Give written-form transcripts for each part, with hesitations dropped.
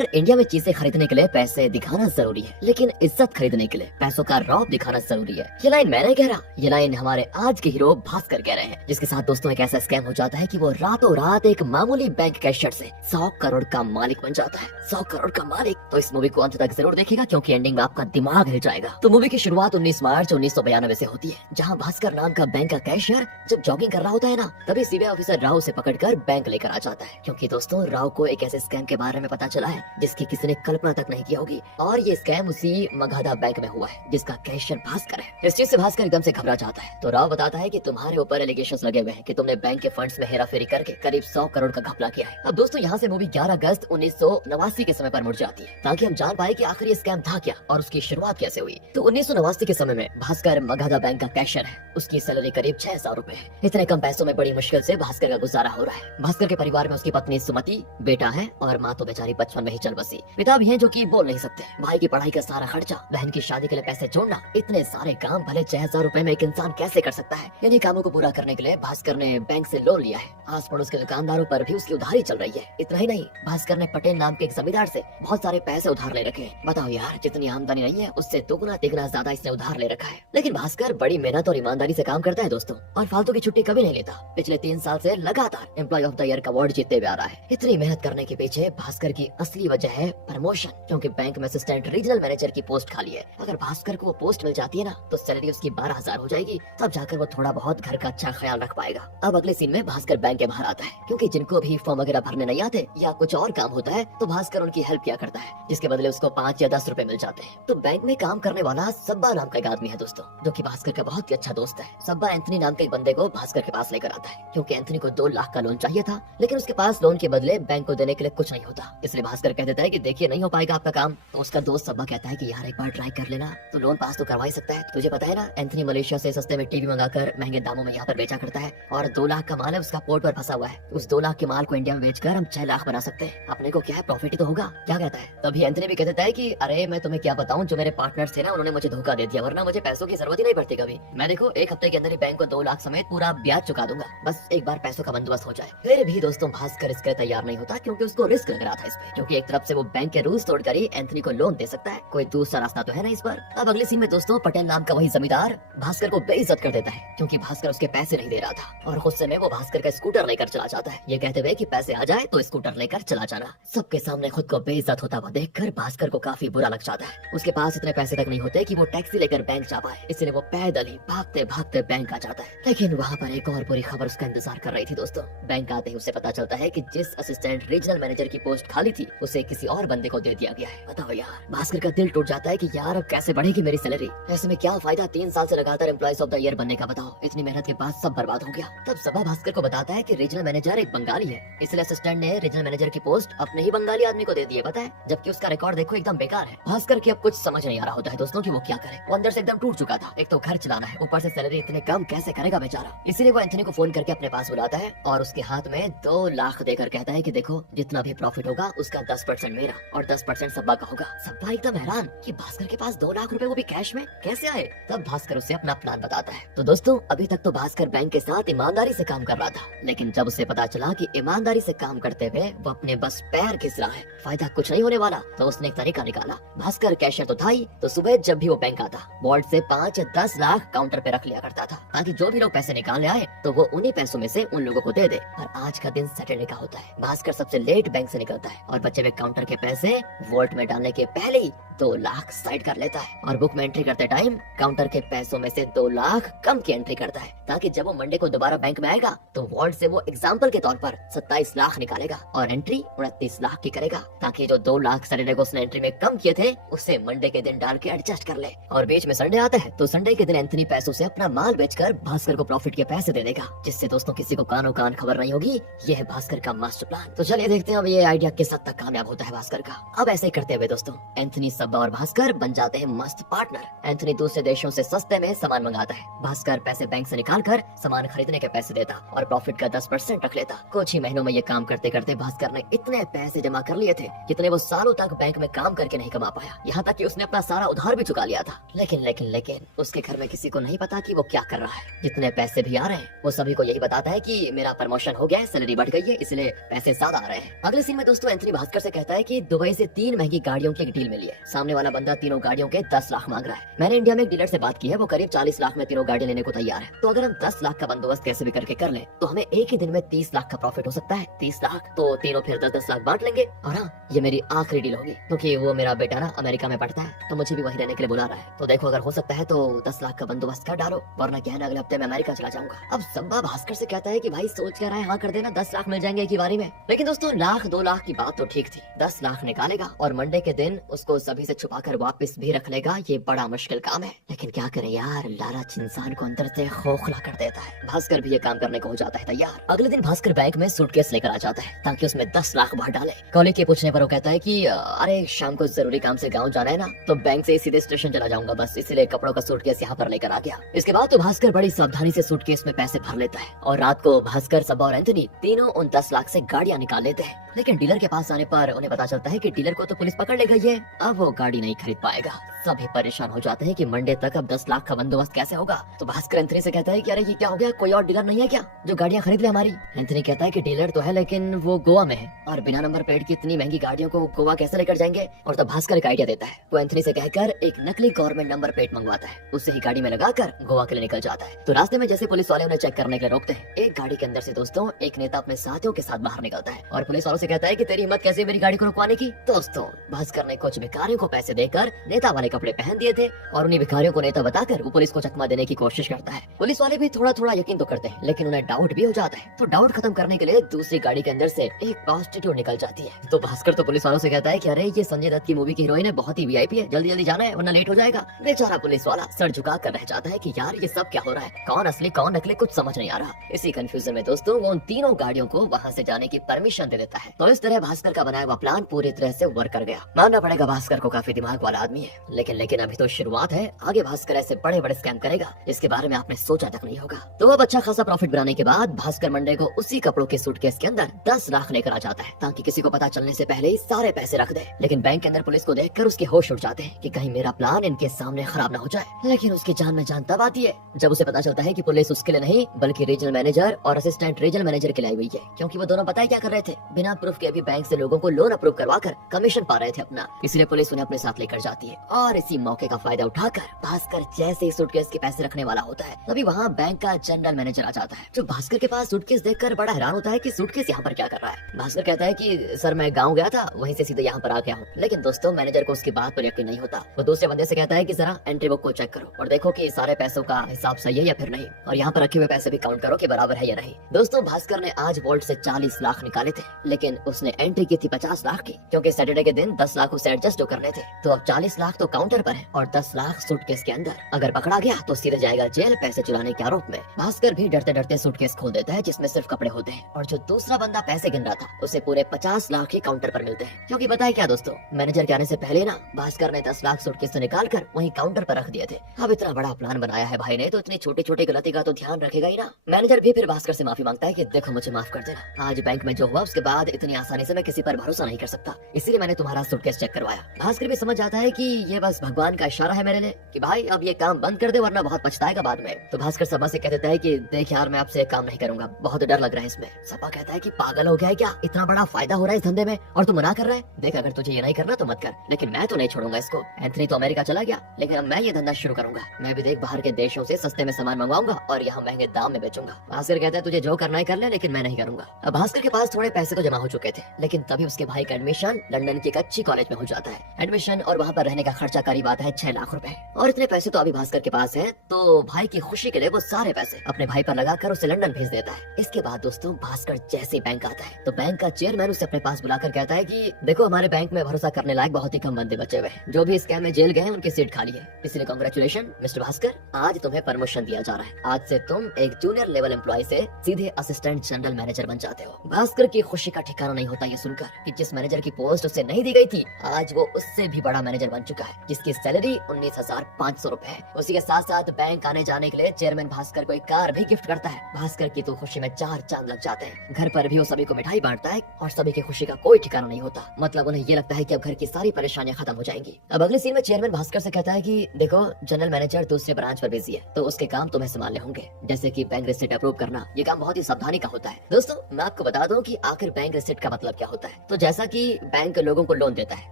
यार इंडिया में चीजें खरीदने के लिए पैसे दिखाना जरूरी है, लेकिन इज्जत खरीदने के लिए पैसों का रौब दिखाना जरूरी है। ये लाइन मैं नहीं कह रहा, ये लाइन हमारे आज के हीरो भास्कर कह रहे हैं, जिसके साथ दोस्तों एक ऐसा स्कैम हो जाता है कि वो रातों रात एक मामूली बैंक कैशियर से 100 करोड़ का मालिक बन जाता है। 100 करोड़ का मालिक। तो इस मूवी को अंत तक जरूर देखिएगा, क्योंकि एंडिंग में आपका दिमाग हिल जाएगा। तो मूवी की शुरुआत 19 मार्च 1992 से होती है, जहाँ भास्कर नाम का बैंक का कैशियर जब जॉगिंग कर रहा होता है ना, तभी सीबीआई ऑफिसर राव से पकड़कर बैंक लेकर आ जाता है। क्योंकि दोस्तों राव को एक ऐसे स्कैम के बारे में पता चला है जिसकी किसी ने कल्पना तक नहीं की होगी, और ये स्कैम उसी मगधा बैंक में हुआ है जिसका कैशियर भास्कर है। इस चीज से भास्कर एकदम से घबरा जाता है। तो राव बताता है कि तुम्हारे ऊपर एलिगेशंस लगे हुए हैं कि तुमने बैंक के फंड्स में हेराफेरी करके करीब 100 करोड़ का घपला किया है। अब दोस्तों यहाँ से मूवी 11 अगस्त 1989 के समय पर मुड़ जाती है, ताकि हम जान पाए कि आखिर ये स्कैम था क्या और उसकी शुरुआत कैसे हुई। तो 1989 के समय में भास्कर मगधा बैंक का कैशियर है। उसकी सैलरी करीब 6000 रुपए है। इतने कम पैसों में बड़ी मुश्किल से भास्कर का गुजारा हो रहा है। भास्कर के परिवार में उसकी पत्नी सुमति, बेटा है, और माँ तो बेचारी बचपन में ही चल बसी। पिता भी हैं जो कि बोल नहीं सकते। भाई की पढ़ाई का सारा खर्चा, बहन की शादी के लिए पैसे जोड़ना, इतने सारे काम भले 6000 रुपए में एक इंसान कैसे कर सकता है। यानी कामों को पूरा करने के लिए भास्कर ने बैंक से लोन लिया है। आस पड़ोस के दुकानदारों पर भी उसकी उधारी चल रही है। इतना ही नहीं, भास्कर ने पटेल नाम के एक जमींदार से बहुत सारे पैसे उधार ले रखे हैं। बताओ यार, जितनी आमदनी नहीं है उससे दोगुना तिगुना ज्यादा इसने उधार ले रखा है। लेकिन भास्कर बड़ी मेहनत और ईमानदारी से काम करता है दोस्तों, और फालतू की छुट्टी कभी नहीं लेता। पिछले 3 साल से लगातार एम्प्लॉय ऑफ द ईयर का अवार्ड जीतते हुए आ रहा है। इतनी मेहनत करने के पीछे भास्कर की असली वजह है प्रमोशन, क्योंकि बैंक में असिस्टेंट रीजनल मैनेजर की पोस्ट खाली है। अगर भास्कर को वो पोस्ट मिल जाती है ना, तो सैलरी उसकी 12000 हो जाएगी। तब जाकर वो थोड़ा बहुत घर का अच्छा ख्याल रख पाएगा। अब अगले सीन में भास्कर बैंक के बाहर आता है, क्योंकि जिनको भी फॉर्म वगैरह भरने नहीं आते या कुछ और काम होता है तो भास्कर उनकी हेल्प किया करता है, जिसके बदले उसको 5 या 10 रुपए मिल जाते हैं। तो बैंक में काम करने वाला सब्बा नाम का एक आदमी है दोस्तों, जो कि भास्कर का बहुत ही अच्छा दोस्त है। सब्बा एंथनी नाम के एक बंदे को भास्कर के पास लेकर आता है, क्योंकि एंथनी को 2 लाख का लोन चाहिए था, लेकिन उसके पास लोन के बदले बैंक को देने के लिए कुछ नहीं होता। इसलिए भास्कर कह देता है कि देखिए नहीं हो पाएगा आपका काम। तो उसका दोस्त सब्बा कहता है कि यार एक बार ट्राई कर लेना, तो लोन पास तो करवा ही सकता है। तुझे पता है ना, एंथनी मलेशिया से सस्ते में टीवी मंगाकर महंगे दामों में यहाँ पर बेचा करता है, और 2 लाख का माल है उसका पोर्ट पर फंसा हुआ है। उस 2 लाख के माल को इंडिया में बेचकर हम 6 लाख बना सकते हैं। अपने को क्या है, प्रॉफिट ही तो होगा। क्या कहता है? तभी एंथनी भी कह देता है कि अरे मैं तुम्हें क्या बताऊं, जो मेरे पार्टनर्स थे ना, उन्होंने मुझे धोखा दे दिया, वरना मुझे पैसों की जरूरत ही नहीं पड़ती कभी। मैं देखो 1 हफ्ते के अंदर ही बैंक को 2 लाख समेत पूरा ब्याज चुका दूंगा, बस एक बार पैसों का बंदोबस्त हो जाए। फिर भी दोस्तों भास्कर इसके तैयार नहीं होता, क्योंकि उसको रिस्क लग रहा था इस पे, क्योंकि एक तरफ से वो बैंक के रूल्स तोड़कर ही एंथनी को लोन दे सकता है, कोई दूसरा रास्ता तो है नहीं इस पर। अब अगले सीन में दोस्तों पटेल नाम का वही जमींदार भास्कर को बेइज्जत कर देता है, क्योंकि भास्कर उसके पैसे नहीं दे रहा था, और गुस्से में वो भास्कर का स्कूटर लेकर चला जाता है, ये कहते हुए कि पैसे आ जाए तो स्कूटर लेकर चला जाना। सबके सामने खुद को बेइज्जत होता हुआ देखकर भास्कर को काफी बुरा लग जाता है। उसके पास इतने पैसे तक नहीं होते कि वो टैक्सी लेकर बैंक जा पाए, इसलिए वो पैदल ही भागते भागते बैंक आ जाता है। लेकिन वहाँ पर एक और बुरी खबर उसका इंतजार कर रही थी दोस्तों। बैंक आते ही उसे पता चलता है कि जिस असिस्टेंट रीजनल मैनेजर की पोस्ट खाली थी, उसे किसी और बंदे को दे दिया गया है। बताओ यार, भास्कर का दिल टूट जाता है कि यार अब कैसे बढ़ेगी मेरी सैलरी। ऐसे में क्या फायदा 3 साल से लगातार एम्प्लॉयज ऑफ द ईयर बनने का, बताओ इतनी मेहनत के बाद सब बर्बाद हो गया। तब सभा भास्कर को बताता है कि रीजनल मैनेजर एक बंगाली है, इसलिए असिस्टेंट ने रीजनल मैनेजर की पोस्ट अपने ही बंगाली आदमी को दे दी है, पता है, जबकि उसका रिकॉर्ड देखो एकदम बेकार है। भास्कर की अब कुछ समझ नहीं आ रहा होता है दोस्तों कि वो क्या करे। वो अंदर से एकदम टूट चुका था। एक तो घर चलाना है, ऊपर से सैलरी इतने कम कैसे करेगा बेचारा। इसीलिए वो एंथनी को फोन करके अपने पास बुलाता है और उसके हाथ में 2 लाख देकर कहता है कि देखो जितना भी प्रॉफिट होगा उसका 10% मेरा और 10% सब्बा का होगा। सब्बा एकदम हैरान कि भास्कर के पास 2 लाख रुपए वो भी कैश में कैसे आए। तब भास्कर उसे अपना प्लान बताता है। तो दोस्तों अभी तक तो भास्कर बैंक के साथ ईमानदारी से काम कर रहा था, लेकिन जब उसे पता चला कि ईमानदारी से काम करते हुए वो अपने बस पैर घिस रहा है, फायदा कुछ नहीं होने वाला, तो उसने एक तरीका निकाला। भास्कर कैशियर तो था ही, तो सुबह जब भी वो बैंक आता, वॉल्ट से 5 या 10 लाख काउंटर पे रख लिया करता था, ताकि जो भी लोग पैसे निकालने आए तो वो उन्हीं पैसों में से उन लोगों को दे दे। और आज का दिन सैटरडे का होता है। भास्कर सबसे लेट बैंक से निकलता है और बचे हुए काउंटर के पैसे वॉल्ट में डालने के पहले ही 2 लाख साइड कर लेता है, और बुक में एंट्री करते टाइम काउंटर के पैसों में से 2 लाख कम की एंट्री करता है, ताकि जब वो मंडे को दोबारा बैंक में आएगा तो वॉल्ट से वो एग्जाम्पल के तौर पर 27 लाख निकालेगा और एंट्री 29 लाख की करेगा, ताकि जो 2 लाख सैटरडे को उसने एंट्री में कम किए थे उसे मंडे के दिन डाल के एडजस्ट कर ले। और बीच में संडे आता है तो संडे के दिन एंथनी पैसों से अपना माल बेचकर भास्कर को प्रॉफिट के पैसे दे देगा, जिससे दोस्तों किसी को कानो कान खबर नहीं होगी। ये है भास्कर का मास्टर प्लान। तो चलिए देखते हैं अब ये आइडिया किस हद तक कामयाब होता है भास्कर का। अब ऐसे ही करते हुए दोस्तों एंथनी सब अब्बा और भास्कर बन जाते हैं मस्त पार्टनर। एंथनी दूसरे देशों से सस्ते में सामान मंगाता है। भास्कर पैसे बैंक से निकाल कर सामान खरीदने के पैसे देता और प्रॉफिट का 10% रख लेता। कुछ ही महीनों में ये काम करते करते भास्कर ने इतने पैसे जमा कर लिए थे जितने वो सालों तक बैंक में काम करके नहीं कमा पाया। यहाँ तक कि उसने अपना सारा उधार भी चुका लिया था। लेकिन उसके घर में किसी को नहीं पता कि वो क्या कर रहा है। जितने पैसे भी आ रहे हैं वो सभी को यही बताता है कि मेरा प्रमोशन हो गया है, सैलरी बढ़ गई है, इसलिए पैसे ज्यादा आ रहे हैं। अगले सीन में दोस्तों एंथनी भास्कर से कहता है कि दुबई से 3 महंगी गाड़ियों की एक डील मिली है। सामने वाला बंदा तीनों गाड़ियों के 10 लाख मांग रहा है। मैंने इंडिया में एक डीलर से बात की है, वो करीब 40 लाख में तीनों गाड़ी लेने को तैयार है। तो अगर हम 10 लाख का बंदोबस्त कैसे भी करके कर ले तो हमें एक ही दिन में 30 लाख का प्रॉफिट हो सकता है। 30 लाख तो तीनों फिर 10-10 लाख बांट लेंगे। और हाँ, ये मेरी आखिरी डील होगी क्योंकि वो मेरा बेटा ना अमेरिका में पढ़ता है तो मुझे भी वहीं रहने के लिए बुला रहा है। तो देखो अगर हो सकता है तो 10 लाख का बंदोबस्त कर डालो, वरना क्या है ना अगले हफ्ते में अमेरिका चला जाऊंगा। अब संभा भास्कर से कहता है कि भाई सोच कर आए, हाँ कर देना, 10 लाख मिल जाएंगे एक ही बारी में। लेकिन दोस्तों 1-2 लाख की बात तो ठीक थी, 10 लाख निकालेगा और मंडे के दिन उसको सभी से छुपा कर वापस भी रख लेगा, ये बड़ा मुश्किल काम है। लेकिन क्या करें यार, लालच इंसान को अंदर से खोखला कर देता है। भास्कर भी ये काम करने को हो जाता है तैयार। अगले दिन भास्कर बैंक में सूटकेस लेकर आ जाता है ताकि उसमें 10 लाख भर डाले। कॉलेज के पूछने पर वो कहता है कि अरे शाम को जरूरी काम से गाँव जाना है ना, तो बैंक से सीधे स्टेशन चला जाऊंगा बस, इसीलिए कपड़ों का सूटकेस यहाँ पर लेकर आ गया। इसके बाद तो भास्कर बड़ी सावधानी से सूटकेस में पैसे भर लेता है और रात को भास्कर, सबा और एंथनी तीनों उन 10 लाख से गाड़ियाँ निकाल लेते हैं। लेकिन डीलर के पास आने पर उन्हें पता चलता है कि डीलर को तो पुलिस पकड़ ले गई है, अब वो गाड़ी नहीं खरीद पाएगा। सभी परेशान हो जाते हैं कि मंडे तक अब 10 लाख का बंदोबस्त कैसे होगा। तो भास्कर एंथनी से कहता है कि अरे ये क्या हो गया, कोई और डीलर नहीं है क्या जो गाड़ियाँ खरीद ले हमारी। एंथनी कहता है कि डीलर तो है लेकिन वो गोवा में है और बिना नंबर प्लेट की इतनी महंगी गाड़ियों को गोवा कैसे लेकर जाएंगे। और तब भास्कर एक आइडिया देता है, वो एंथनी से कहकर एक नकली गवर्नमेंट नंबर प्लेट मंगवाता है, उससे ही गाड़ी में लगाकर गोवा के लिए निकल जाता है। तो रास्ते में जैसे पुलिस वाले उन्हें चेक करने के लिए रोकते हैं, एक गाड़ी के अंदर से दोस्तों एक नेता अपने साथियों के साथ बाहर निकलता है और पुलिस वालों से कहता है कि तेरी हिम्मत कैसे मेरी गाड़ी को रुकवाने की। दोस्तों भास्कर ने कुछ भिखारियों को पैसे देकर नेता वाले कपड़े पहन दिए थे और उन्हीं भिखारियों को नेता बताकर वो पुलिस को चकमा देने की कोशिश करता है। पुलिस वाले भी थोड़ा थोड़ा यकीन तो करते हैं लेकिन उन्हें डाउट भी हो जाता है। तो डाउट खत्म करने के लिए दूसरी गाड़ी के अंदर से एक प्रोस्टिट्यूट निकल जाती है। तो भास्कर तो पुलिस वालों से कहता है कि अरे ये संजय दत्त की मूवी की हीरोइन है, बहुत ही वीआईपी है, जल्दी जल्दी जाना है वरना लेट हो जाएगा। बेचारा पुलिस वाला सर झुका कर रह जाता है कि यार ये सब क्या हो रहा है, कौन असली कौन नकली कुछ समझ नहीं आ रहा। इसी कंफ्यूजन में दोस्तों वो उन तीनों गाड़ियों को वहाँ से जाने की परमिशन दे देता है। तो इस तरह भास्कर का बनाया हुआ प्लान पूरी तरह से वर्क कर गया। मानना पड़ेगा भास्कर को काफी दिमाग वाला आदमी है। लेकिन अभी तो शुरुआत है, आगे भास्कर ऐसे बड़े बड़े स्कैम करेगा इसके बारे में आपने सोचा तक नहीं होगा। तो अब अच्छा खासा प्रॉफिट बनाने के बाद भास्कर मंडे को उसी कपड़ों के सूटकेस के अंदर 10 लाख लेकर आ जाता है ताकि किसी को पता चलने से पहले ही सारे पैसे रख दे। लेकिन बैंक के अंदर पुलिस को देखकर उसके होश उड़ जाते हैं कि कहीं मेरा प्लान इनके सामने खराब ना हो जाए। लेकिन उसकी जान में जान तब आती है जब उसे पता चलता है कि पुलिस उसके लिए नहीं बल्कि रीजनल मैनेजर और असिस्टेंट रीजनल मैनेजर के लिए आई हुई है, क्योंकि वो दोनों पता है क्या कर रहे थे, बिना प्रूफ के अभी बैंक से लोगों को लोन अप्रूव करवा कर कमीशन पा रहे थे अपना, इसलिए पुलिस उन्हें अपने साथ लेकर जाती है। और इसी मौके का फायदा उठाकर भास्कर जैसे ही सूटकेस के पैसे रखने वाला होता है तभी वहाँ बैंक का जनरल मैनेजर आ जाता है, जो भास्कर के पास सूटकेस देखकर बड़ा हैरान होता है कि सूटकेस यहाँ पर क्या कर रहा है। भास्कर कहता है कि सर मैं गाँव गया था, वहीं से सीधे यहाँ पर आ गया हूँ। लेकिन दोस्तों मैनेजर को उसकी बात पर यकीन नहीं होता। वो दूसरे बंदे से कहता है कि जरा एंट्री बुक को चेक करो और देखो कि सारे पैसों का हिसाब सही है या फिर नहीं, और यहाँ पर रखे हुए पैसे भी काउंट करो कि बराबर है या नहीं। दोस्तों भास्कर ने आज वॉल्ट से 40 लाख निकाले थे लेकिन उसने एंट्री की थी 50 लाख की, क्योंकि सैटरडे के दिन 10 लाख उसे एडजस्ट करने थे। तो अब 40 लाख तो काउंटर पर है और 10 लाख सूटकेस के अंदर। अगर पकड़ा गया तो सीधे जाएगा जेल पैसे चुराने के आरोप में। भास्कर भी डरते डरते सूटकेस खोल देता है जिसमें सिर्फ कपड़े होते हैं, और जो दूसरा बंदा पैसे गिन रहा था उसे पूरे 50 लाख ही काउंटर पर मिलते हैं। क्योंकि बताए क्या दोस्तों, मैनेजर के आने से पहले ना भास्कर ने 10 लाख सूटकेस से निकाल कर वहीं काउंटर पर रख दिए थे। अब इतना बड़ा प्लान बनाया है भाई ने तो इतनी छोटी छोटी गलती का तो ध्यान रखेगा ही ना। मैनेजर भी फिर भास्कर से माफी मांगता है कि देखो मुझे माफ कर देना, आज बैंक में जो हुआ उसके बाद इतनी आसानी से मैं किसी पर भरोसा नहीं कर सकता, इसीलिए मैंने तुम्हारा सूटकेस चेक करवाया। भास्कर भी समझ जाता है कि ये बस भगवान का इशारा है मेरे लिए कि भाई अब ये काम बंद कर दे वरना बहुत पछताएगा बाद में। तो भास्कर सपा से कह देता है कि देख यार मैं आपसे काम नहीं करूंगा, बहुत डर लग रहा है इसमें। सपा कहता है कि पागल हो गया है क्या, इतना बड़ा फायदा हो रहा है इस धंधे में और तू मना कर रहा है। देख अगर तुझे ये नहीं करना तो मत कर, लेकिन मैं तो नहीं छोड़ूंगा इसको। एंथनी तो अमेरिका चला गया लेकिन अब मैं ये धंधा शुरू करूंगा। मैं भी देख बाहर के देशों से सस्ते में सामान मंगवाऊंगा और यहाँ महंगे दाम में बेचूंगा। भास्कर कहता है तुझे जो करना है कर ले लेकिन मैं नहीं करूंगा। अब भास्कर के पास थोड़े पैसे तो जमा हो चुके थे लेकिन तभी उसके भाई का एडमिशन लंदन की एक अच्छी कॉलेज में हो जाता है। एडमिशन और वहाँ पर रहने का खर्चा करीब आता है 6 लाख रुपए, और इतने पैसे तो अभी भास्कर के पास है तो भाई की खुशी के लिए वो सारे पैसे अपने भाई पर लगाकर उसे लंदन भेज देता है। इसके बाद दोस्तों भास्कर जैसे बैंक आता है तो बैंक का चेयरमैन उसे अपने पास बुलाकर कहता है कि देखो हमारे बैंक में भरोसा करने लायक बहुत ही कम बंदे बचे हुए हैं, जो भी स्कैम में जेल गए हैं उनकी सीट खाली है, इसलिए कांग्रेचुलेशन मिस्टर भास्कर, आज तुम्हें प्रमोशन दिया जा रहा है। आज से तुम एक जूनियर लेवल एम्प्लॉय से सीधे असिस्टेंट जनरल मैनेजर बन जाते हो। भास्कर की खुशी का ठिकाना नहीं होता ये सुनकर कि जिस मैनेजर की पोस्ट उसे नहीं दी गई थी आज वो उसी उससे भी बड़ा मैनेजर बन चुका है, जिसकी सैलरी 19,500 रुपए है। उसी के साथ साथ बैंक आने जाने के लिए चेयरमैन भास्कर को एक कार भी गिफ्ट करता है। भास्कर की तो खुशी में 4 चांद लग जाते हैं। घर पर भी वो सभी को मिठाई बांटता है और सभी की खुशी का कोई ठिकाना नहीं होता। मतलब उन्हें ये लगता है कि अब घर की सारी परेशानियां खत्म हो जाएंगी। अब अगले सीन में चेयरमैन भास्कर से कहता है कि देखो, जनरल मैनेजर दूसरे ब्रांच पर बिजी है, तो उसके काम तुम्हें संभालने होंगे, जैसे कि बैंक रिसिप्ट अप्रूव करना। ये काम बहुत ही सावधानी का होता है। दोस्तों, मैं आपको बता दूं कि आखिर बैंक रिसिप्ट का मतलब क्या होता है। तो जैसा कि बैंक लोगों को लोन देता है,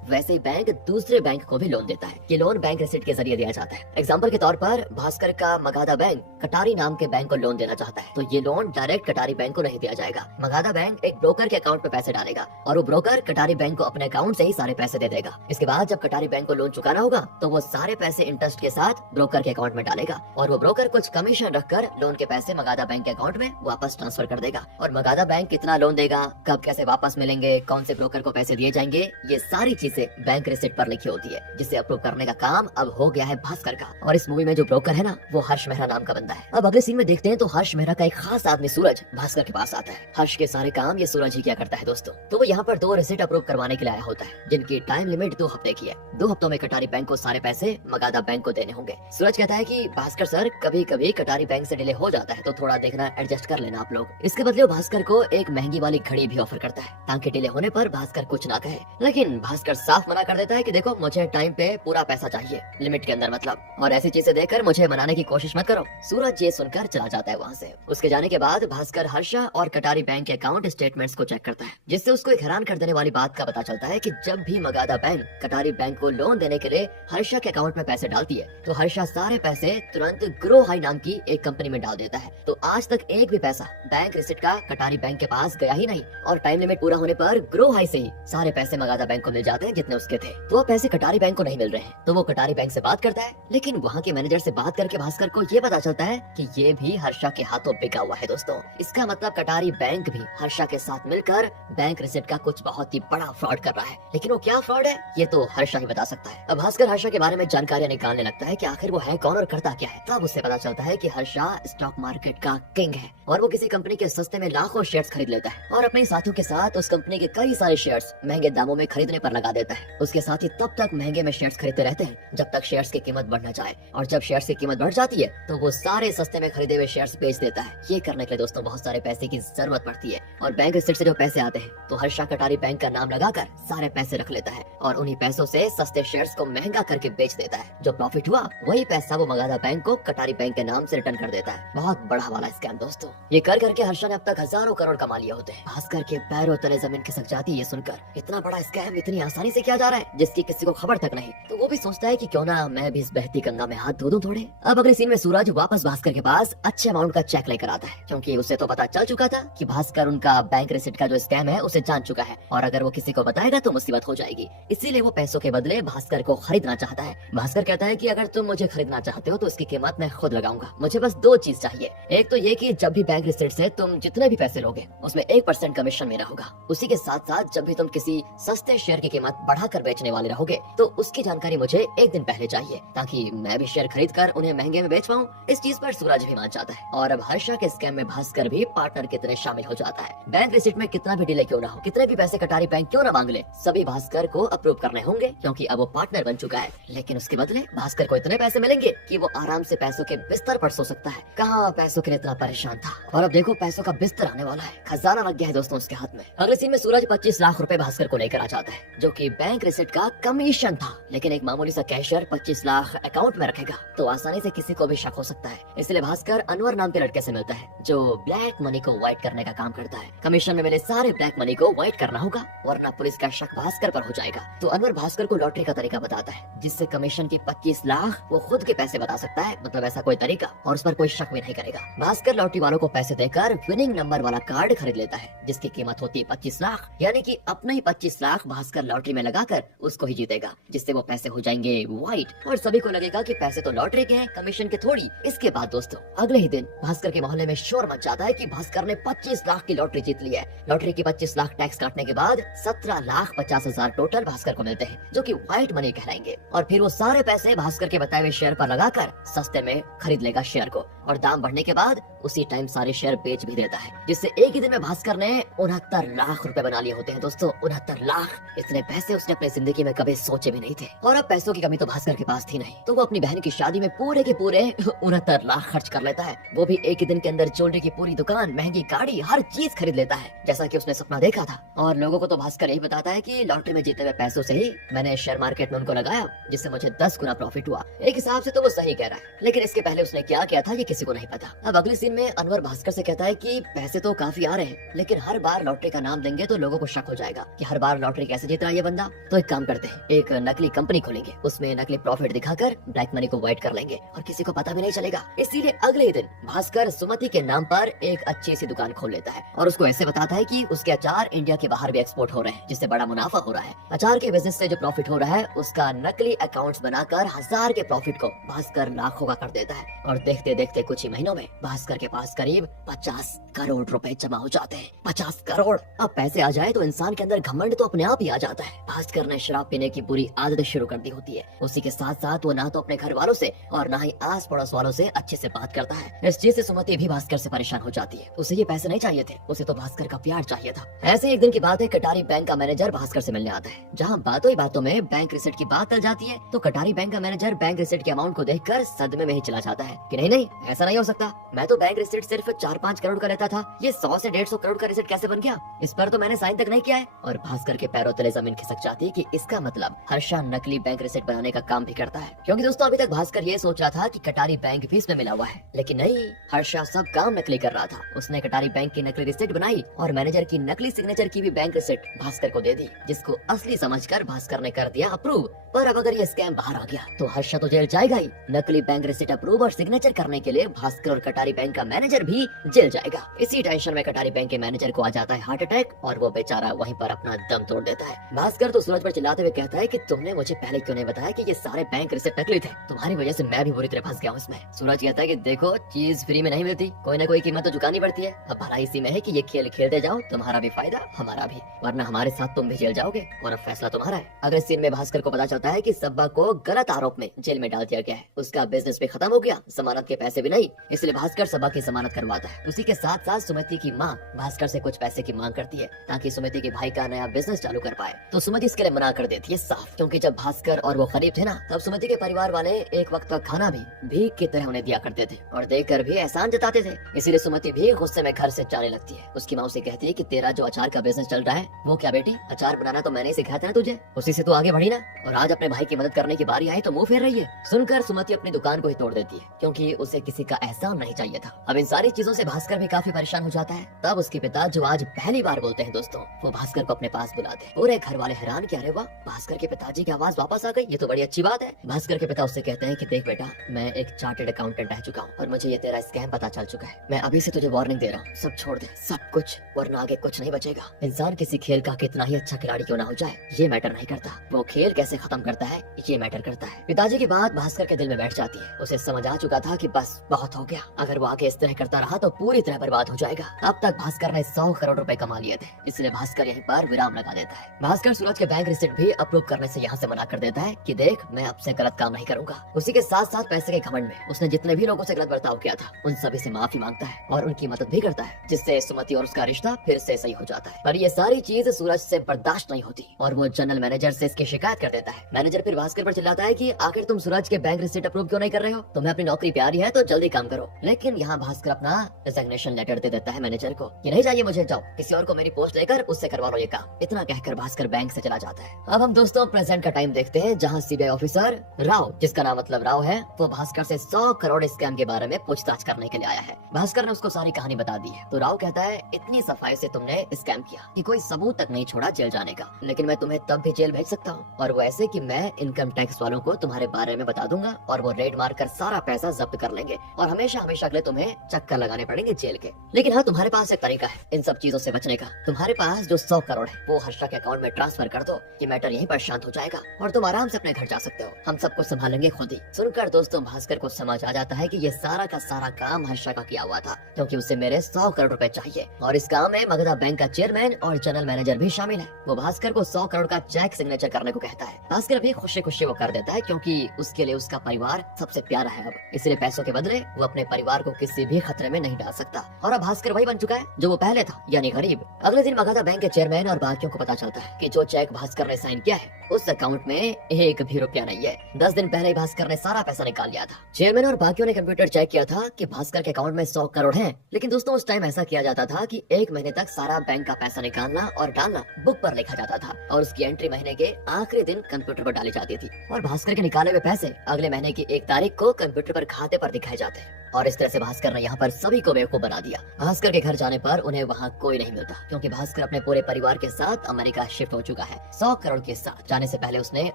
वैसे ही बैंक दूसरे बैंक को भी लोन देता है। ये लोन बैंक रिसिप्ट के जरिए दिया जाता है। एग्जाम्पल के तौर पर भास्कर का मगाधा बैंक कटारी नाम के बैंक को लोन देना चाहता है, तो ये लोन डायरेक्ट कटारी बैंक को नहीं दिया जाएगा। मगाधा बैंक एक ब्रोकर के अकाउंट में पैसे डालेगा और वो ब्रोकर कटारी बैंक को अपने अकाउंट से ही सारे पैसे दे देगा। इसके बाद जब कटारी बैंक को लोन चुकाना होगा तो वो सारे पैसे इंटरेस्ट के साथ ब्रोकर के अकाउंट में डालेगा और वो ब्रोकर कुछ कमीशन रखकर लोन के पैसे मगाधा बैंक के अकाउंट में वापस ट्रांसफर कर देगा। और मगाधा बैंक कितना लोन देगा, कब कैसे वापस मिलेंगे, कौन से ब्रोकर को पैसे दिए जाएंगे, ये सारी चीजें बैंक रिसिप्ट पर लिखी होती है, जिसे अप्रूव करने का काम अब हो गया है भास्कर का। और इस मूवी में जो ब्रोकर है ना, वो हर्ष मेहरा नाम का बंदा है। अब अगले सीन में देखते हैं तो हर्ष मेहरा का एक खास आदमी सूरज भास्कर के पास आता है। हर्ष के सारे काम ये सूरज ही क्या करता है दोस्तों। तो वो यहाँ पर 2 रिसिप्ट अप्रूव करवाने के लिए आया होता है, जिनकी टाइम लिमिट 2 हफ्ते की है। 2 हफ्तों में कटारी बैंक को सारे पैसे मगाधा बैंक को देने होंगे। सूरज कहता है कि भास्कर सर, कभी कभी कटारी बैंक से डिले हो जाता है, तो थोड़ा देखना, एडजस्ट कर लेना आप लोग। इसके बदले वो भास्कर को एक महंगी वाली घड़ी भी ऑफर करता है, ताकि डिले होने पर भास्कर कुछ ना कहे। लेकिन भास्कर साफ मना कर देता है कि देखो, मुझे टाइम पे पूरा पैसा चाहिए, लिमिट के अंदर मतलब, और ऐसी चीजें देकर मुझे मनाने की कोशिश मत करो। सूरज ये सुनकर चला जाता है वहाँ से। उसके जाने के बाद भास्कर हर्षा और कटारी बैंक के अकाउंट स्टेटमेंट्स को चेक करता है, जिससे उसको एक हैरान कर देने वाली बात का पता चलता है कि जब भी मगाधा बैंक कटारी बैंक को लोन देने के लिए हर्षा के अकाउंट में पैसे डालती है, तो हर्षा सारे पैसे तुरंत ग्रो हाई नाम की एक कंपनी में डाल देता है। तो आज तक एक भी पैसा बैंक रिसिप्ट का कटारी बैंक के पास गया ही नहीं, और टाइम लिमिट पूरा होने पर ग्रो हाई से ही सारे पैसे मगाधा बैंक को मिल जाते हैं जितने उसके थे। तो वो पैसे कटारी बैंक को नहीं मिल रहे हैं, तो वो कटारी बैंक से बात करता है। लेकिन वहाँ के मैनेजर से बात करके भास्कर को ये पता चलता है कि ये भी हर्षा के हाथों बिका हुआ है दोस्तों। इसका मतलब कटारी बैंक भी हर्षा के साथ मिलकर बैंक रिसिप्ट का कुछ बहुत ही बड़ा फ्रॉड कर रहा है। लेकिन वो क्या फ्रॉड है, ये तो हर्षा ही बता सकता है। अब भास्कर हर्षा के बारे में जानकारियां निकालने लगता है कि आखिर वो है कौन और करता क्या है। तब उससे पता चलता है कि हर्षा स्टॉक मार्केट का किंग है और वो किसी कंपनी के सस्ते में लाखों शेयर्स खरीद लेता है और अपने साथियों के साथ उस कंपनी के कई सारे शेयर्स महंगे दामों में खरीदने पर लगा देता है। उसके साथ ही तब तक महंगे में शेयर्स खरीदते रहते हैं जब तक शेयर्स की कीमत बढ़ न जाए, और जब शेयर्स की कीमत बढ़ जाती है तो वो सारे सस्ते में खरीदे हुए शेयर्स बेच देता है। ये करने के लिए दोस्तों बहुत सारे पैसे की जरूरत पड़ती है, और बैंक रिसिप्ट से जो पैसे आते हैं तो हर्षा कटारी बैंक का नाम लगाकर सारे पैसे रख लेता है और उन्हीं पैसों से सस्ते शेयर्स को महंगा करके बेच देता है। जो प्रॉफिट हुआ वही पैसा वो मगाधा बैंक को कटारी बैंक के नाम से रिटर्न कर देता है। बहुत बड़ा वाला स्कैम दोस्तों। ये कर करके हर्षा ने अब तक हजारों करोड़ कमा लिए होते हैं। भास्कर के पैरों तले जमीन खिसक जाती है ये सुनकर। इतना बड़ा स्कैम इतनी आसानी से किया जा रहा है जिसकी किसी को खबर तक नहीं। तो वो भी सोचता है कि क्यों ना मैं भी इस बहती गंगा में हाथ धो दूं थोड़े। अब अगले सीन में सूरज वापस भास्कर के पास अच्छे अमाउंट का चेक लेकर आता है, क्योंकि उसे तो पता चल चुका था कि भास्कर उनका बैंक रिसिप्ट का जो स्कैम है उसे जान चुका है, और अगर वो किसी को बताएगा तो मुसीबत हो जाएगी। इसीलिए वो पैसों के बदले भास्कर को खरीदना चाहता है। भास्कर कहता है कि अगर तुम मुझे खरीदना चाहते हो तो इसकी कीमत मैं खुद लगाऊंगा। मुझे बस 2 चीज चाहिए। एक तो ये कि जब भी बैंक रिसिप्ट से तुम जितने भी पैसे लोगे उसमें 1% कमीशन मेरा होगा। उसी के साथ साथ जब भी तुम किसी सस्ते शेयर की कीमत बढ़ाकर बेचने वाले रहोगे तो उसकी जानकारी मुझे एक दिन पहले चाहिए, ताकि मैं भी शेयर खरीद कर उन्हें महंगे में बेच पाऊं। इस चीज पर सूरज भी मान जाता है और अब हर्षा के स्कैम में भास्कर भी पार्टनर की तरह शामिल हो जाता है। बैंक रिसिप्ट में कितना भी डिले क्यों ना हो, कितने भी पैसे कटारी बैंक क्यों ना मांग ले, सभी भास्कर को अप्रूव करने होंगे, क्योंकि अब वो पार्टनर बन चुका है। लेकिन उसके बदले भास्कर को इतने पैसे मिलेंगे कि वो आराम से पैसों के बिस्तर पर सो सकता है। कहाँ पैसों के लिए इतना परेशान था, और अब देखो पैसों का बिस्तर आने वाला है। खजाना लग गया है दोस्तों उसके हाथ में। अगले सीन में सूरज 25 लाख रुपए भास्कर को लेकर आ जाता है, जो कि बैंक रिसिप्ट का कमीशन था। लेकिन एक मामूली सा कैशियर 25 लाख अकाउंट में रखेगा तो आसानी से किसी को भी शक हो सकता है। इसलिए भास्कर अनवर नाम के लड़के से मिलता है जो ब्लैक मनी को व्हाइट करने का काम करता है। कमीशन में मिले सारे ब्लैक मनी को व्हाइट करना होगा, वरना पुलिस का शक भास्कर पर हो जाएगा। तो अनवर भास्कर को लॉटरी का तरीका बताता है, जिससे कमीशन की 25 लाख वो खुद के पैसे बता सकता है, मतलब ऐसा कोई तरीका, और उस पर कोई शक भी नहीं करेगा। भास्कर लॉटरी वालों को पैसे देकर विनिंग नंबर वाला कार्ड खरीद लेता है, जिसकी कीमत होती है 25 लाख, यानी कि अपने ही 25 लाख भास्कर लॉटरी में लगाकर उसको ही जीतेगा, जिससे वो वो पैसे हो जाएंगे व्हाइट और सभी को लगेगा कि पैसे तो लॉटरी के हैं, कमीशन के थोड़ी। इसके बाद दोस्तों अगले ही दिन भास्कर के मोहल्ले में शोर मच जाता है कि भास्कर ने 25 लाख की लॉटरी जीत ली है। लॉटरी की 25 लाख टैक्स काटने के बाद 17,50,000 टोटल भास्कर को मिलते हैं, जो कि व्हाइट मनी कहलाएंगे। और फिर वो सारे पैसे भास्कर के बताए हुए शेयर पर लगाकर सस्ते में खरीद लेगा शेयर को, और दाम बढ़ने के बाद उसी टाइम सारे शेयर बेच भी देता है, जिससे एक ही दिन में भास्कर ने 69 लाख रुपए बना लिए होते हैं दोस्तों। 69 लाख, इतने पैसे उसने अपनी जिंदगी में कभी सोचे भी नहीं थे। और अब पैसों की कमी तो भास्कर के पास थी नहीं, तो वो अपनी बहन की शादी में पूरे के पूरे 69 लाख खर्च कर लेता है। वो भी एक ही दिन के अंदर ज्वेलरी की पूरी दुकान, महंगी गाड़ी, हर चीज खरीद लेता है, जैसा कि उसने सपना देखा था। और लोगों को तो भास्कर यही बताता है कि लॉटरी में जीते हुए पैसों से ही मैंने शेयर मार्केट में उनको लगाया, जिससे मुझे 10 गुना प्रॉफिट हुआ। एक हिसाब से तो वो सही कह रहा है, लेकिन इसके पहले उसने क्या किया था ये किसी को नहीं पता। अब अगले सीन में अनवर भास्कर से कहता है कि पैसे तो काफी आ रहे हैं, लेकिन हर बार लॉटरी का नाम देंगे तो लोगों को शक हो जाएगा कि हर बार लॉटरी कैसे जीत रहा है ये बंदा। तो एक काम करते हैं, एक नकली कंपनी खोलेंगे, उसमें नकली प्रॉफिट दिखाकर ब्लैक मनी को व्हाइट कर लेंगे और किसी को पता भी नहीं चलेगा। इसीलिए अगले ही दिन भास्कर सुमति के नाम पर एक अच्छी सी दुकान खोल लेता है और उसको ऐसे बताता है कि उसके अचार इंडिया के बाहर भी एक्सपोर्ट हो रहे हैं, जिससे बड़ा मुनाफा हो रहा है। अचार के बिजनेस से जो प्रॉफिट हो रहा है उसका नकली अकाउंट्स बनाकर 1000 के प्रॉफिट को भास्कर लाखों का कर देता है। और देखते देखते कुछ ही महीनों में भास्कर के पास करीब 50 करोड़ रुपए जमा हो जाते हैं। 50 करोड़। अब पैसे आ जाए तो इंसान के अंदर घमंड तो अपने आप ही आ जाता है। भास्कर ने शराब पीने की बुरी आदत शुरू कर दी होती है। उसी के साथ साथ वो ना तो अपने घर वालों से और ना ही आस पड़ोस वालों से अच्छे से बात करता है। इस चीज से सुमति भी भास्कर से परेशान हो जाती है। उसे ये पैसे नहीं चाहिए थे, उसे तो भास्कर का प्यार चाहिए था। ऐसे एक दिन की बात है, कटारी बैंक का मैनेजर भास्कर से मिलने आता है। जहाँ बातों ही बातों में बैंक रिसिप्ट की बात चल जाती है, तो कटारी बैंक का मैनेजर बैंक रिसिप्ट के अमाउंट को देखकर सदमे में ही चला जाता है कि नहीं नहीं, ऐसा नहीं हो सकता। मैं तो बैंक रिसिप्ट सिर्फ 4-5 करोड़ का लेता था, ये 100 से 150 करोड़ का रिसिप्ट कैसे बन गया? इस पर तो मैंने साइन तक नहीं किया है। और भास्कर के पैरों तले जमीन खिसक जाती है कि इसका मतलब हर्षा नकली बैंक रिसिप्ट बनाने का काम भी करता है। क्योंकि दोस्तों अभी तक भास्कर ये सोच रहा था कि कटारी बैंक भी इसमें मिला हुआ है, लेकिन नहीं, हर्षा सब काम नकली कर रहा था। उसने कटारी बैंक की नकली रिसिप्ट बनाई और मैनेजर की नकली सिग्नेचर की भी बैंक रिसिप्ट भास्कर को दे दी, जिसको असली समझकर भास्कर ने कर दिया अप्रूव। पर अब अगर ये स्कैम बाहर आ गया तो हर्षा तो जेल जाएगा ही। नकली बैंक रिसिप्ट अप्रूव और सिग्नेचर करने के लिए भास्कर और कटारी बैंक का मैनेजर भी जेल जाएगा। इसी टेंशन में कटारी बैंक के मैनेजर को आ जाता है हार्ट अटैक और वो बेचारा वहीं पर अपना दम तोड़ देता है। भास्कर तो सूरज पर चिल्लाते हुए कहता है कि तुमने मुझे पहले क्यों नहीं बताया कि ये सारे बैंक रिसिप्ट नकली थे? तुम्हारी वजह से मैं भी बुरी तरह फंस गया हूँ इसमें। सूरज कहता है कि देखो, चीज फ्री में नहीं मिलती, कोई ना कोई कीमत तो चुकानी पड़ती है। अब भला इसी में है कि ये खेल खेलते जाओ, तुम्हारा भी फायदा हमारा भी, वरना हमारे साथ तुम भी जेल जाओगे और अब फैसला तुम्हारा है। अगले सीन में भास्कर को पता चलता है कि सब्बा को गलत आरोप में जेल में डाल दिया गया है। उसका बिजनेस भी खत्म हो गया, जमानत के पैसे भी नहीं, इसलिए भास्कर सब्बा की जमानत करवाता है। उसी के साथ साथ सुमति की माँ भास्कर से कुछ पैसे की मांग करती है ताकि सुमति के भाई का नया बिजनेस चालू कर पाए। तो सुमति इसके लिए मना कर देती है साफ, क्योंकि जब भास्कर और वो गरीब थे ना, तब सुमति के परिवार वाले एक वक्त का खाना भी भीख की तरह उन्हें दिया करते थे और देकर भी एहसान जताते थे। इसीलिए सुमति भी गुस्से में घर से जाने लगती है। उसकी माँ उसे कहती है कि तेरा जो अचार का बिजनेस चल रहा है वो क्या बेटी, अचार बनाना तो मैंने सिखाया था ना तुझे, उसी से तू आगे बढ़ी ना, और आज अपने भाई की मदद करने की बारी आई तो मुंह फेर रही है। सुनकर सुमति अपनी दुकान को ही तोड़ देती है, क्योंकि उसे किसी का एहसान नहीं चाहिए था। अब इन सारी चीजों से भास्कर भी काफी परेशान हो जाता है। तब उसके पिता, जो आज पहली बार बोलते हैं दोस्तों, वो भास्कर को अपने पास बुलाते हैं। पूरे घर वाले हैरान कि अरे वाह, भास्कर के पिताजी की आवाज वापस आ गई, ये तो बड़ी अच्छी बात है। भास्कर के पिता उससे कहते हैं कि देख बेटा, मैं एक चार्टर्ड अकाउंटेंट रह चुका हूँ और मुझे ये तेरा स्कैम पता चल चुका है। मैं अभी से तुझे वार्निंग दे रहा हूँ, सब छोड़ दे, सब कुछ, वरना आगे कुछ नहीं बचेगा। इंसान किसी खेल का कितना ही अच्छा खिलाड़ी क्यों ना हो जाए, ये मैटर नहीं करता, वो खेल कैसे खत्म करता है ये मैटर करता है। पिताजी की बात भास्कर के दिल में बैठ जाती है। उसे समझ आ चुका था कि बस बहुत हो गया, अगर वो आगे इस तरह करता रहा तो पूरी तरह बर्बाद हो जाएगा। अब तक भास्कर ने 100 करोड़ रुपए कमा लिए थे, इसलिए भास्कर यहीं पर विराम लगा देता है। भास्कर सूरज के बैंक रिसिप्ट भी अप्रूव करने से यहाँ से मना कर देता है कि देख, मैं अब से गलत काम नहीं करूंगा। उसी के साथ साथ पैसे के घमंड में उसने जितने भी लोगों से गलत बर्ताव किया था उन सभी से माफी मांगता है और उनकी मदद भी करता है, जिससे सुमति और उसका रिश्ता फिर से सही हो जाता है। पर ये सारी चीज सूरज से बर्दाश्त नहीं होती और वो जनरल मैनेजर से इसकी शिकायत कर देता है। मैनेजर फिर भास्कर पर चिल्लाता है कि आखिर तुम सूरज के बैंक रिसिप्ट अप्रूव क्यों नहीं कर रहे हो, तुम्हें अपनी नौकरी प्यारी है तो जल्दी काम करो। लेकिन यहाँ भास्कर अपना रेजिग्नेशन लेटर दे देता है मैनेजर को कि नहीं चाहिए मुझे, जाओ किसी और को मेरी पोस्ट लेकर उससे करवा लो ये काम। इतना कहकर भास्कर बैंक से चला जाता है। अब हम दोस्तों प्रेजेंट का टाइम देखते हैं, जहाँ सीबीआई ऑफिसर राव, जिसका नाम मतलब राव है, वो भास्कर से 100 करोड़ स्कैम के बारे में पूछताछ करने के लिए आया है। भास्कर ने उसको सारी कहानी बता दी है। तो राव कहता है, इतनी सफाई से तुमने स्कैम किया कि कोई सबूत तक नहीं छोड़ा जेल जाने का, लेकिन मैं तुम्हें तब भी जेल भेज सकता हूँ, और वो ऐसे कि मैं इनकम टैक्स वालों को तुम्हारे बारे में बता दूंगा और वो रेड मार कर सारा पैसा जब्त कर लेंगे और हमेशा हमेशा के लिए तुम्हें चक्कर लगाने पड़ेंगे जेल के। लेकिन हाँ, तुम्हारे पास एक तरीका है इन सब चीजों से बचने का। तुम्हारे पास जो 100 करोड़ है वो हर्षा के अकाउंट में ट्रांसफर कर दो, ये मैटर यहीं पर शांत हो जाएगा। और तुम आराम से अपने घर जा सकते हो, हम सबको संभालेंगे खुद ही। सुनकर दोस्तों भास्कर को समझ आ जाता है कि ये सारा का सारा काम हर्षा का किया हुआ था, क्योंकि उसे मेरे 100 करोड़ रुपए चाहिए और इस काम में मगधा बैंक का चेयरमैन और जनरल मैनेजर भी शामिल है। वो भास्कर को 100 करोड़ का चेक सिग्नेचर करने को कहता है। भास्कर भी खुशी खुशी वो कर देता है, क्योंकि उसके लिए उसका परिवार सबसे प्यारा है अब, इसलिए पैसों के बदले वो अपने परिवार को किसी भी खतरे में नहीं डाल सकता। और अब भास्कर वही बन चुका है जो वो पहले था, यानी गरीब। अगले दिन मगधा बैंक के चेयरमैन और बाकियों को पता चलता है कि जो चेक भास्कर ने साइन किया है उस अकाउंट में एक भी रुपया नहीं है। 10 दिन पहले ही भास्कर ने सारा पैसा निकाल लिया था। चेयरमैन और बाकियों ने कंप्यूटर चेक किया था कि भास्कर के अकाउंट में 100 करोड़ हैं। लेकिन दोस्तों उस टाइम ऐसा किया जाता था कि 1 महीने तक सारा बैंक का पैसा निकालना और डालना बुक पर लिखा जाता था और उसकी एंट्री महीने के आखिरी दिन कंप्यूटर पर डाली जाती थी और भास्कर के निकाले हुए पैसे अगले महीने की 1 तारीख को कंप्यूटर पर खाते पर दिखाए जाते हैं। और इस तरह से भास्कर ने यहाँ पर सभी को बेवकूफ बना दिया। भास्कर के घर जाने पर उन्हें वहाँ कोई नहीं मिलता, क्योंकि भास्कर अपने पूरे परिवार के साथ अमेरिका शिफ्ट हो चुका है। 100 करोड़ के साथ जाने से पहले उसने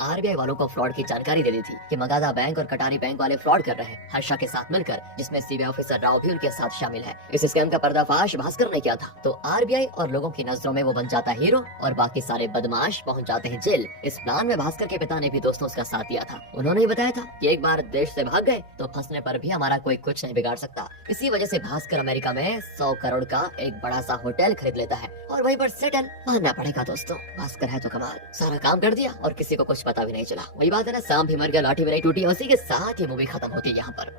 आरबीआई वालों को फ्रॉड की जानकारी दे दी थी कि मगधा बैंक और कटारी बैंक वाले फ्रॉड कर रहे हैं हर्षा के साथ मिलकर, जिसमें सीबीआई ऑफिसर राव भी उनके साथ शामिल है। इस स्कैम का पर्दाफाश भास्कर ने किया था तो आरबीआई और लोगों की नजरों में वो बन जाता है हीरो और बाकी सारे बदमाश पहुंच जाते हैं जेल। इस प्लान में भास्कर के पिता ने भी दोस्तों उसका साथ दिया था। उन्होंने ही बताया था कि एक बार देश से भाग गए तो फंसने पर भी हमारा कोई कुछ नहीं बिगाड़ सकता। इसी वजह से भास्कर अमेरिका में 100 करोड़ का एक बड़ा सा होटल खरीद लेता है और वहीं पर सेटल। मानना पड़ेगा दोस्तों, भास्कर है तो कमाल, सारा काम कर दिया और किसी को कुछ पता भी नहीं चला। वही बात है ना, सांप भी मर गया लाठी भी नहीं टूटी। उसी के साथ ये मूवी खत्म होती है यहाँ पर।